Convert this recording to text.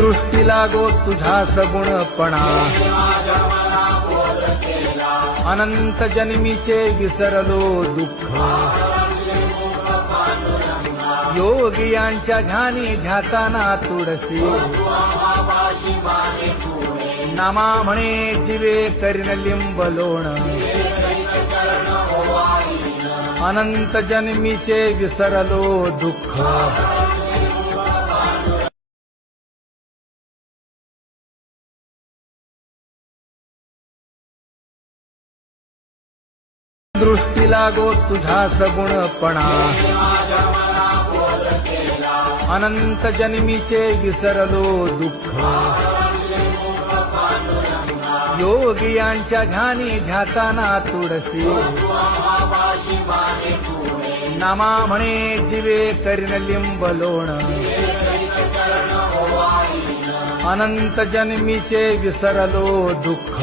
दृष्टी लागो तुझा सगुणपणा अनंत जन्मीचे विसरलो दुःख योगियांच्या ध्यानी ध्याताना तुळसी नामा म्हणे जीवे करीन लिंबलोण अनंत जन्मीचे विसरलो दुःख दृष्टी लागो तुझा सगुणपणा अनंत जन्मीचे विसरलो दुःख योगियांच्या ध्यानी ध्याताना तुळसी नामा म्हणे जीवे करीन लिंबलोण अनंत जन्मीचे विसरलो दुःख